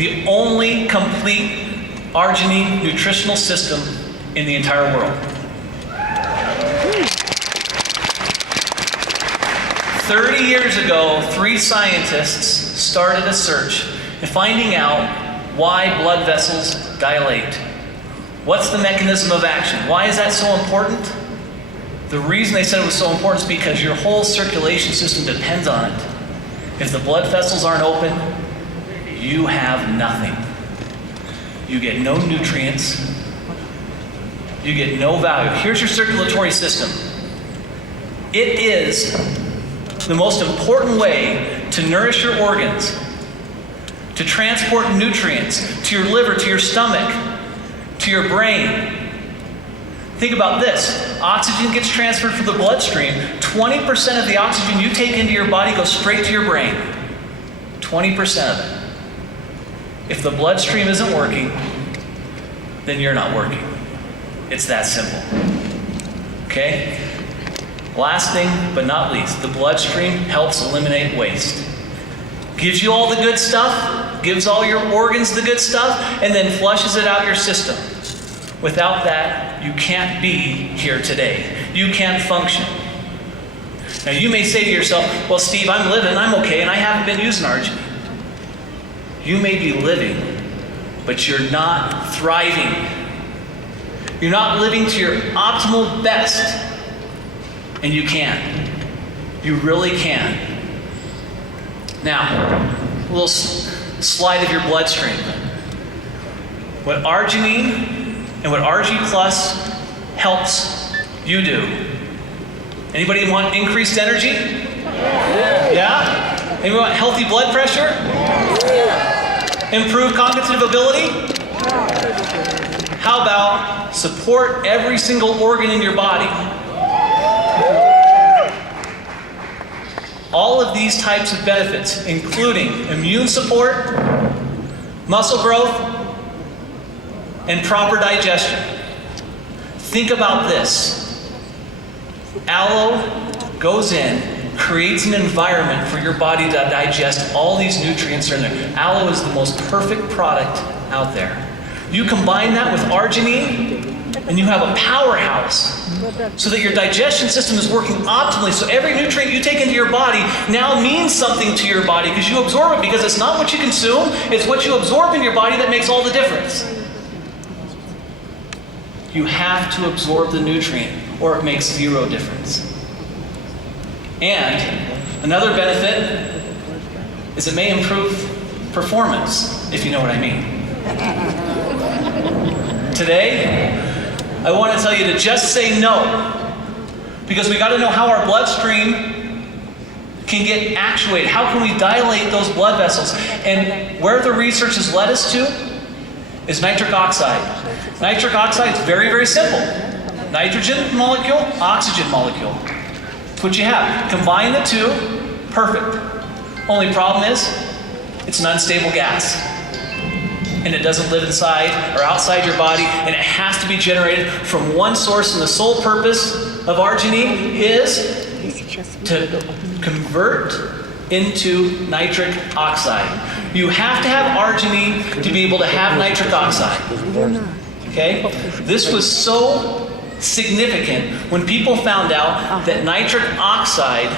The only complete arginine nutritional system in the entire world. 30 years ago, 3 scientists started a search in finding out why blood vessels dilate. What's the mechanism of action? Why is that so important? The reason they said it was so important is because your whole circulation system depends on it. If the blood vessels aren't open, you have nothing. You get no nutrients. You get no value. Here's your circulatory system. It is the most important way to nourish your organs, to transport nutrients to your liver, to your stomach, to your brain. Think about this. Oxygen gets transferred from the bloodstream. 20% of the oxygen you take into your body goes straight to your brain. 20% of it. If the bloodstream isn't working, then you're not working. It's that simple. Okay? Last thing, but not least, the bloodstream helps eliminate waste. Gives you all the good stuff, gives all your organs the good stuff, and then flushes it out your system. Without that, you can't be here today. You can't function. Now you may say to yourself, well, Steve, I'm living, I'm okay, and I haven't been using Argi. You may be living, but you're not thriving. You're not living to your optimal best. And you can. You really can. Now, a little slide of your bloodstream. What arginine and what Argi Plus helps you do. Anybody want increased energy? Yeah? Anybody want healthy blood pressure? Improved cognitive ability? How about support every single organ in your body? All of these types of benefits, including immune support, muscle growth, and proper digestion. Think about this. Aloe goes in, creates an environment for your body to digest all these nutrients that are in there. Aloe is the most perfect product out there. You combine that with arginine, and you have a powerhouse so that your digestion system is working optimally. So every nutrient you take into your body now means something to your body because you absorb it, because it's not what you consume, it's what you absorb in your body that makes all the difference. You have to absorb the nutrient or it makes zero difference. And another benefit is it may improve performance, if you know what I mean. Today, I want to tell you to just say no, because we got to know how our bloodstream can get actuated. How can we dilate those blood vessels? And where the research has led us to is nitric oxide. Nitric oxide is very, very simple. Nitrogen molecule, oxygen molecule. That's what you have. Combine the two, perfect. Only problem is, it's an unstable gas. And it doesn't live inside or outside your body, and it has to be generated from one source, and the sole purpose of arginine is to convert into nitric oxide. You have to have arginine to be able to have nitric oxide. Okay? This was so significant when people found out that nitric oxide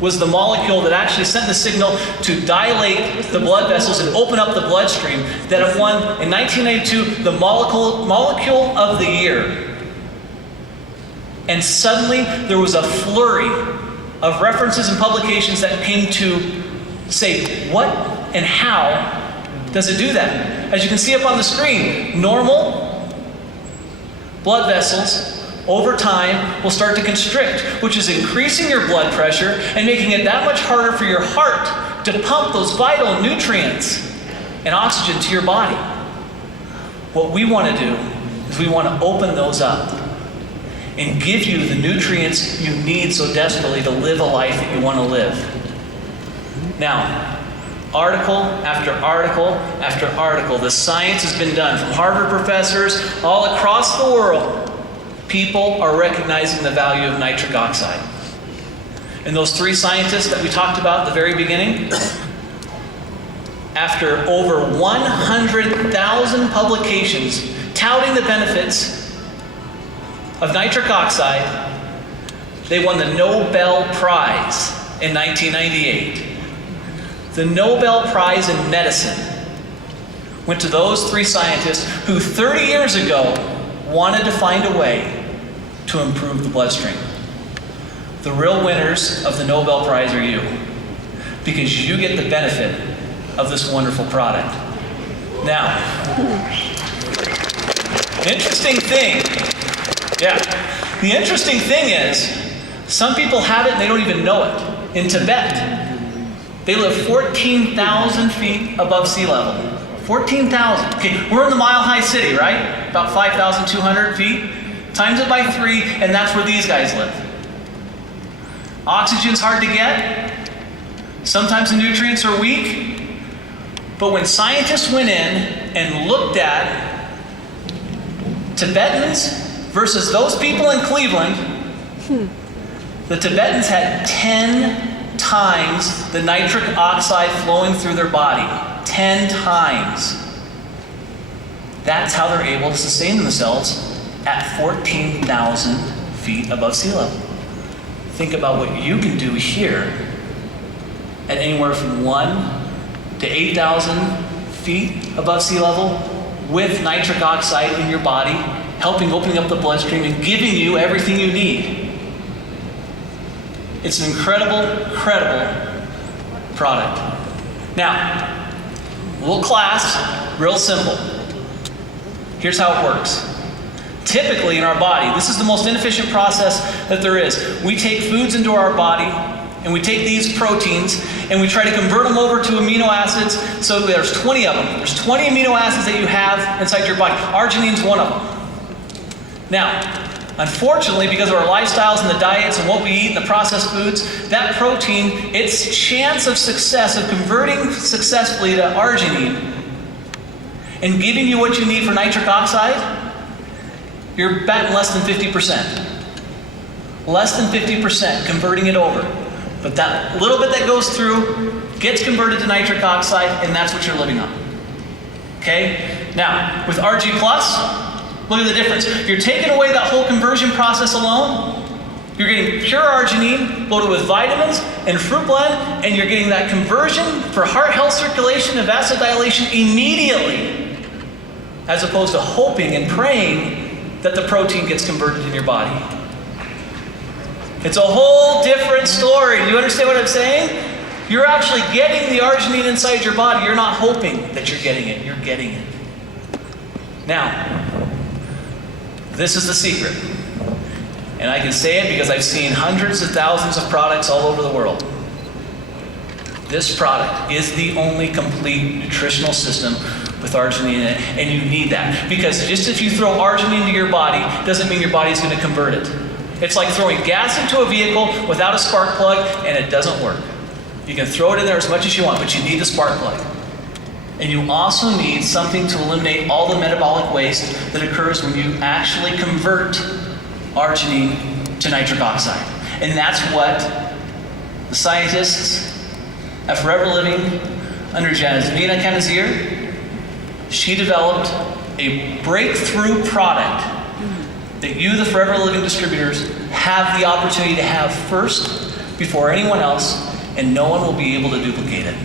was the molecule that actually sent the signal to dilate the blood vessels and open up the bloodstream, that it won, in 1992, the molecule of the year. And suddenly, there was a flurry of references and publications that came to say, what and how does it do that? As you can see up on the screen, normal blood vessels over time will start to constrict, which is increasing your blood pressure and making it that much harder for your heart to pump those vital nutrients and oxygen to your body. What we want to do is we want to open those up and give you the nutrients you need so desperately to live a life that you want to live. Now, article after article after article, the science has been done from Harvard professors all across the world. People are recognizing the value of nitric oxide. And those 3 scientists that we talked about at the very beginning, after over 100,000 publications touting the benefits of nitric oxide, they won the Nobel Prize in 1998. The Nobel Prize in Medicine went to those three scientists who 30 years ago wanted to find a way to improve the bloodstream. The real winners of the Nobel Prize are you, because you get the benefit of this wonderful product. Now, the interesting thing is, some people have it and they don't even know it. In Tibet, they live 14,000 feet above sea level. 14,000. Okay, we're in the mile-high city, right? About 5,200 feet. Times it by 3, and that's where these guys live. Oxygen's hard to get. Sometimes the nutrients are weak. But when scientists went in and looked at Tibetans versus those people in Cleveland, the Tibetans had 10 times the nitric oxide flowing through their body. 10 times. That's how they're able to sustain themselves at 14,000 feet above sea level. Think about what you can do here at anywhere from 1 to 8,000 feet above sea level with nitric oxide in your body, helping opening up the bloodstream and giving you everything you need. It's an incredible product. Now, little class, real simple. Here's how it works. Typically in our body, this is the most inefficient process that there is. We take foods into our body, and we take these proteins, and we try to convert them over to amino acids. So there's 20 of them. There's 20 amino acids that you have inside your body. Arginine's one of them. Now, unfortunately, because of our lifestyles and the diets and what we eat and the processed foods, that protein, its chance of success, of converting successfully to arginine and giving you what you need for nitric oxide, you're batting less than 50%. Less than 50% converting it over. But that little bit that goes through gets converted to nitric oxide, and that's what you're living on. Okay? Now, with Argi Plus, look at the difference. You're taking away that whole conversion process alone. You're getting pure arginine loaded with vitamins and fruit blend, and you're getting that conversion for heart health, circulation, and vasodilation immediately, as opposed to hoping and praying that the protein gets converted in your body. It's a whole different story. Do you understand what I'm saying? You're actually getting the arginine inside your body. You're not hoping that you're getting it. You're getting it. Now, this is the secret. And I can say it because I've seen hundreds of thousands of products all over the world. This product is the only complete nutritional system with arginine in it, and you need that. Because just if you throw arginine into your body, doesn't mean your body's going to convert it. It's like throwing gas into a vehicle without a spark plug, and it doesn't work. You can throw it in there as much as you want, but you need the spark plug. And you also need something to eliminate all the metabolic waste that occurs when you actually convert arginine to nitric oxide. And that's what the scientists at Forever Living under Jasmina Kanazir, she developed a breakthrough product that you, the Forever Living distributors, have the opportunity to have first before anyone else, and no one will be able to duplicate it.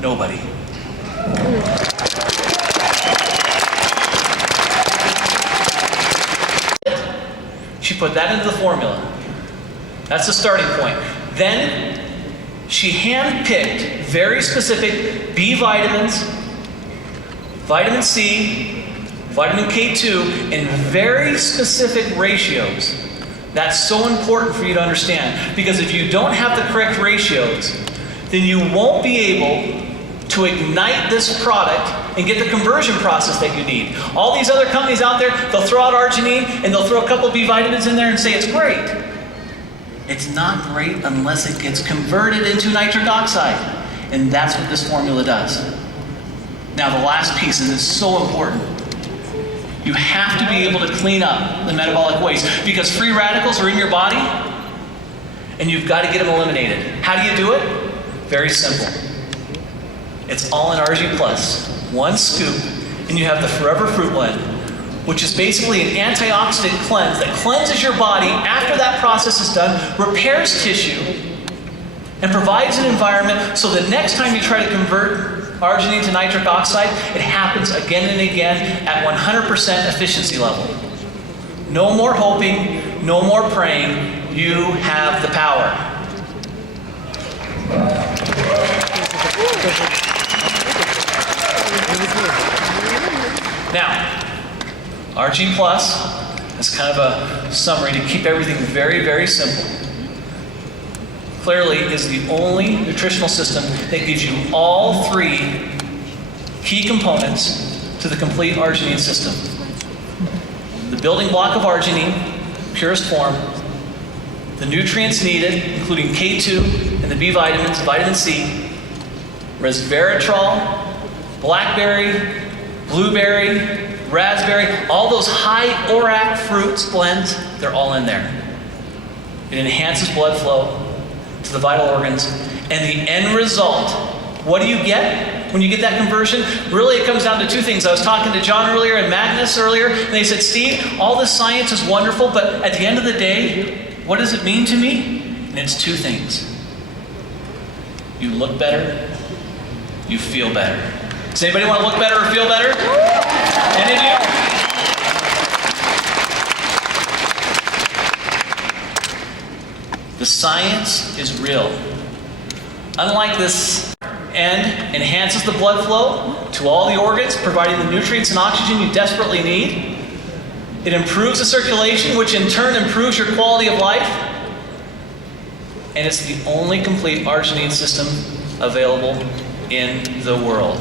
Nobody. She put that into the formula. That's the starting point. Then she hand-picked very specific B vitamins, vitamin C, vitamin K2 in very specific ratios. That's so important for you to understand, because if you don't have the correct ratios, then you won't be able to ignite this product and get the conversion process that you need. All these other companies out there, they'll throw out arginine and they'll throw a couple B vitamins in there and say it's great. It's not great unless it gets converted into nitric oxide. And that's what this formula does. Now the last piece, and it's so important. You have to be able to clean up the metabolic waste, because free radicals are in your body and you've got to get them eliminated. How do you do it? Very simple. It's all in Argi Plus. One scoop, and you have the Forever Fruit Blend, which is basically an antioxidant cleanse that cleanses your body after that process is done, repairs tissue, and provides an environment so the next time you try to convert arginine to nitric oxide, it happens again and again at 100% efficiency level. No more hoping, no more praying. You have the power. Now, Argi Plus is kind of a summary to keep everything very, very simple. Clearly is the only nutritional system that gives you all three key components to the complete arginine system. The building block of arginine, purest form, the nutrients needed, including K2 and the B vitamins, vitamin C, resveratrol, blackberry, blueberry, raspberry, all those high ORAC fruits blends, they're all in there. It enhances blood flow to the vital organs. And the end result, what do you get when you get that conversion? Really, it comes down to two things. I was talking to John earlier and Magnus earlier, and they said, Steve, all this science is wonderful, but at the end of the day, what does it mean to me? And it's two things. You look better, you feel better. Does anybody want to look better or feel better? Any of you? The science is real. Unlike this, and enhances the blood flow to all the organs, providing the nutrients and oxygen you desperately need. It improves the circulation, which in turn improves your quality of life. And it's the only complete arginine system available in the world.